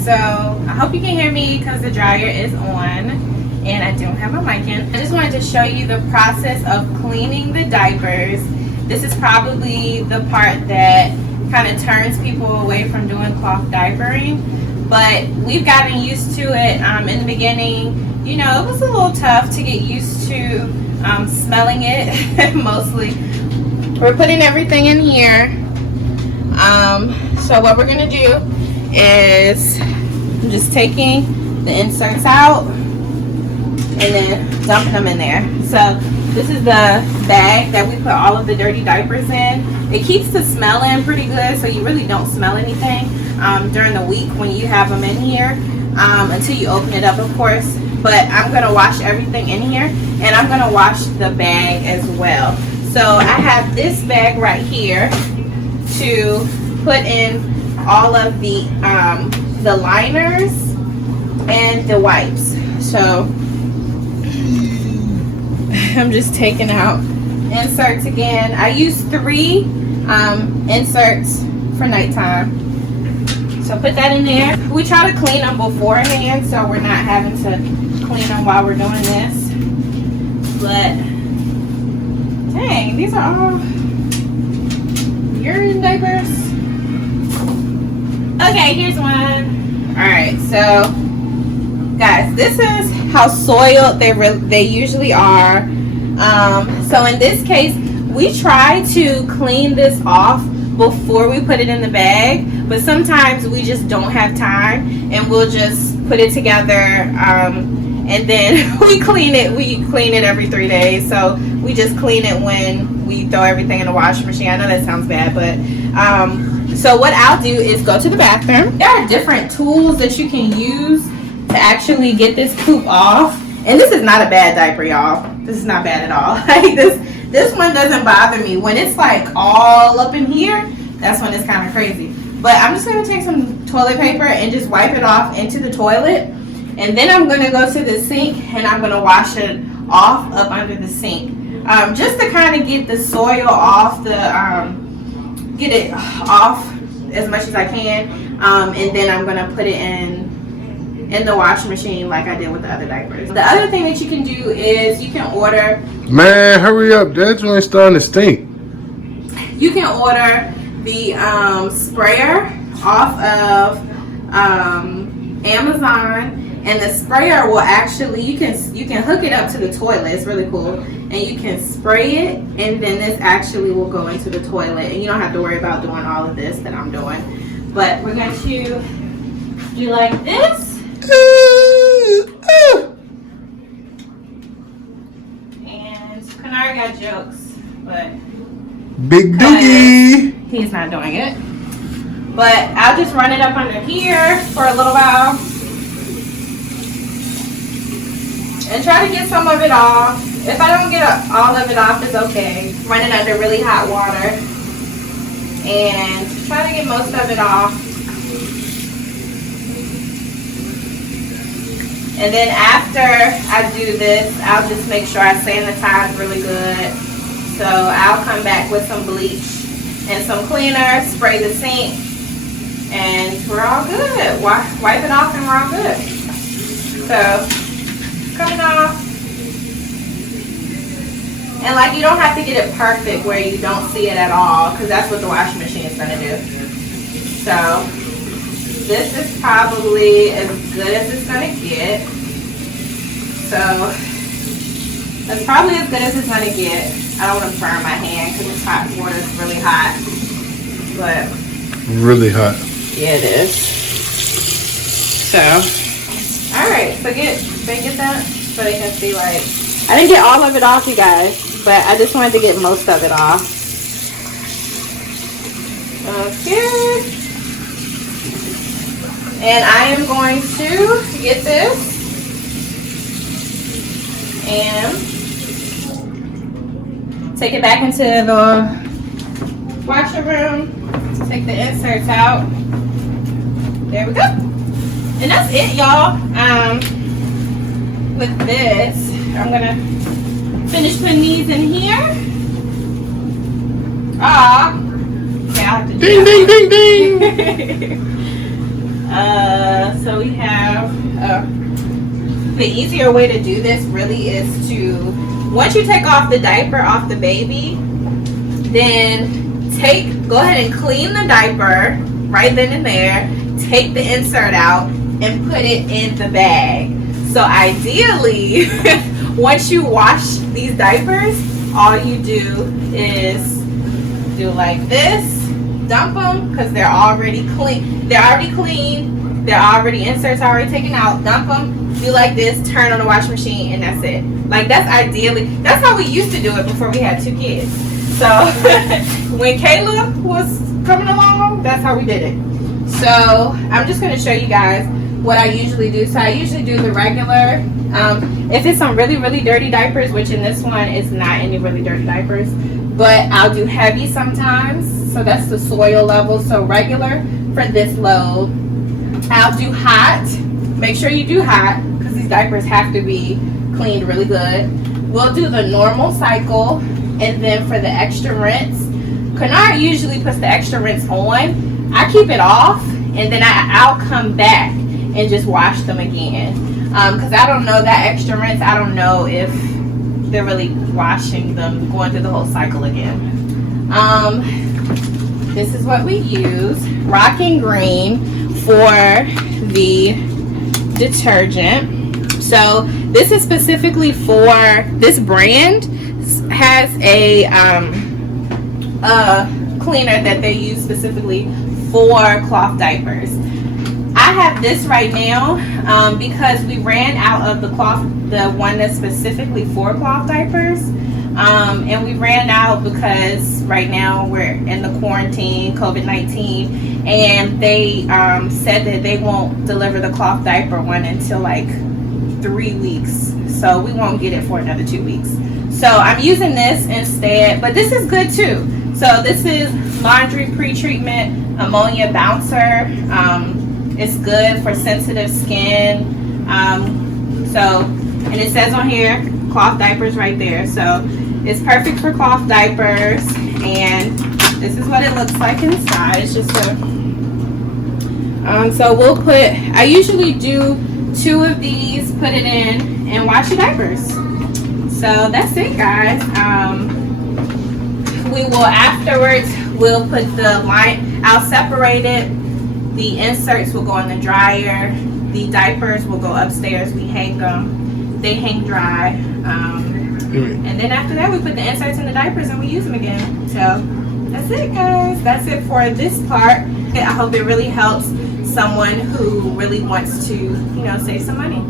so I hope you can hear me because the dryer is on and I don't have my mic in. I just wanted to show you the process of cleaning the diapers. This is probably the part that kind of turns people away from doing cloth diapering, but we've gotten used to it. In the beginning, you know, it was a little tough to get used to smelling it mostly. We're putting everything in here. So what we're gonna do is I'm just taking the inserts out and then dumping them in there. So this is the bag that we put all of the dirty diapers in. It keeps the smell in pretty good, so you really don't smell anything during the week when you have them in here, until you open it up, of course. But I'm gonna wash everything in here, and I'm gonna wash the bag as well. So I have this bag right here to put in all of the liners and the wipes. So I'm just taking out inserts again. I use 3 inserts for nighttime. So put that in there. We try to clean them beforehand so we're not having to clean them while we're doing this. But dang, these are all urine diapers. Okay, here's one. Alright, so guys, this is how soiled they usually are. So in this case, we try to clean this off before we put it in the bag, but sometimes we just don't have time and we'll just put it together, and then we clean it every 3 days. So we just clean it when we throw everything in the washing machine. I know that sounds bad, but so what I'll do is go to the bathroom. There are different tools that you can use to actually get this poop off. And this is not a bad diaper, y'all. This is not bad at all. Like this one doesn't bother me. When it's like all up in here, that's when it's kind of crazy. But I'm just gonna take some toilet paper and just wipe it off into the toilet. And then I'm gonna go to the sink and I'm gonna wash it off up under the sink. Just to kind of get the soil off get it off as much as I can. And then I'm gonna put it in the washing machine like I did with the other diapers. The other thing that you can do is you can order... Man, hurry up. That joint's starting to stink. You can order the sprayer off of Amazon, and the sprayer will actually, you can hook it up to the toilet. It's really cool. And you can spray it, and then this actually will go into the toilet. And you don't have to worry about doing all of this that I'm doing. But we're going to do like this. And Kanari got jokes, but Big Doogie, he's not doing it. But I'll just run it up under here for a little while and try to get some of it off. If I don't get all of it off, it's okay. Run it under really hot water and try to get most of it off. And then after I do this, I'll just make sure I sanitize really good. So I'll come back with some bleach and some cleaner, spray the sink, and we're all good. Wipe it off and we're all good. So, coming off. And like, you don't have to get it perfect where you don't see it at all, because that's what the washing machine is going to do. So, this is probably as good as it's going to get. So, that's probably as good as it's going to get. I don't want to burn my hand because this hot water is really hot. But really hot. yeah, it is. So, alright, so get that so they can see. Like, I didn't get all of it off, you guys, but I just wanted to get most of it off. Okay. And I am going to get this and take it back into the washer room. Take the inserts out. There we go. And that's it, y'all. With this, I'm gonna finish putting these in here. Okay, I'll have to do ding, ding, ding, ding. So we have the easier way to do this really is to, once you take off the diaper off the baby, then go ahead and clean the diaper right then and there. Take the insert out and put it in the bag. So ideally, once you wash these diapers, all you do is do like this, dump them because they're already clean. They're already clean. They're already inserts already taken out. Dump them. Do like this. Turn on the washing machine, and that's it. Like that's ideally. That's how we used to do it before we had 2 kids. So when Kayla was coming along, that's how we did it. So I'm just going to show you guys what I usually do. So I usually do the regular. If it's some really, really dirty diapers, which in this one is not any really dirty diapers, but I'll do heavy sometimes. So that's the soil level. So regular for this load. I'll do hot. Make sure you do hot because these diapers have to be cleaned really good. We'll do the normal cycle. And then for the extra rinse, Kennard usually puts the extra rinse on. I keep it off, and then I'll come back and just wash them again. Because I don't know that extra rinse. I don't know if they're really washing them, going through the whole cycle again. This is what we use. Rocking Green for the detergent. So this is specifically for this brand. Has a cleaner that they use specifically for cloth diapers. I have this right now because we ran out of the one that's specifically for cloth diapers, and we ran out because right now we're in the quarantine, COVID-19, and they said that they won't deliver the cloth diaper one until like 3 weeks, so we won't get it for another 2 weeks. So I'm using this instead, but this is good too. So this is laundry pre-treatment ammonia bouncer. It's good for sensitive skin. And it says on here cloth diapers right there. So it's perfect for cloth diapers, and this is what it looks like inside. It's just a so we'll put, I usually do 2 of these, put it in, and wash your diapers. So that's it, guys. We will afterwards, we'll put the line, I'll separate it. The inserts will go in the dryer. The diapers will go upstairs. We hang them. They hang dry. And then after that, we put the inserts in the diapers and we use them again. So that's it, guys. That's it for this part. I hope it really helps someone who really wants to, save some money.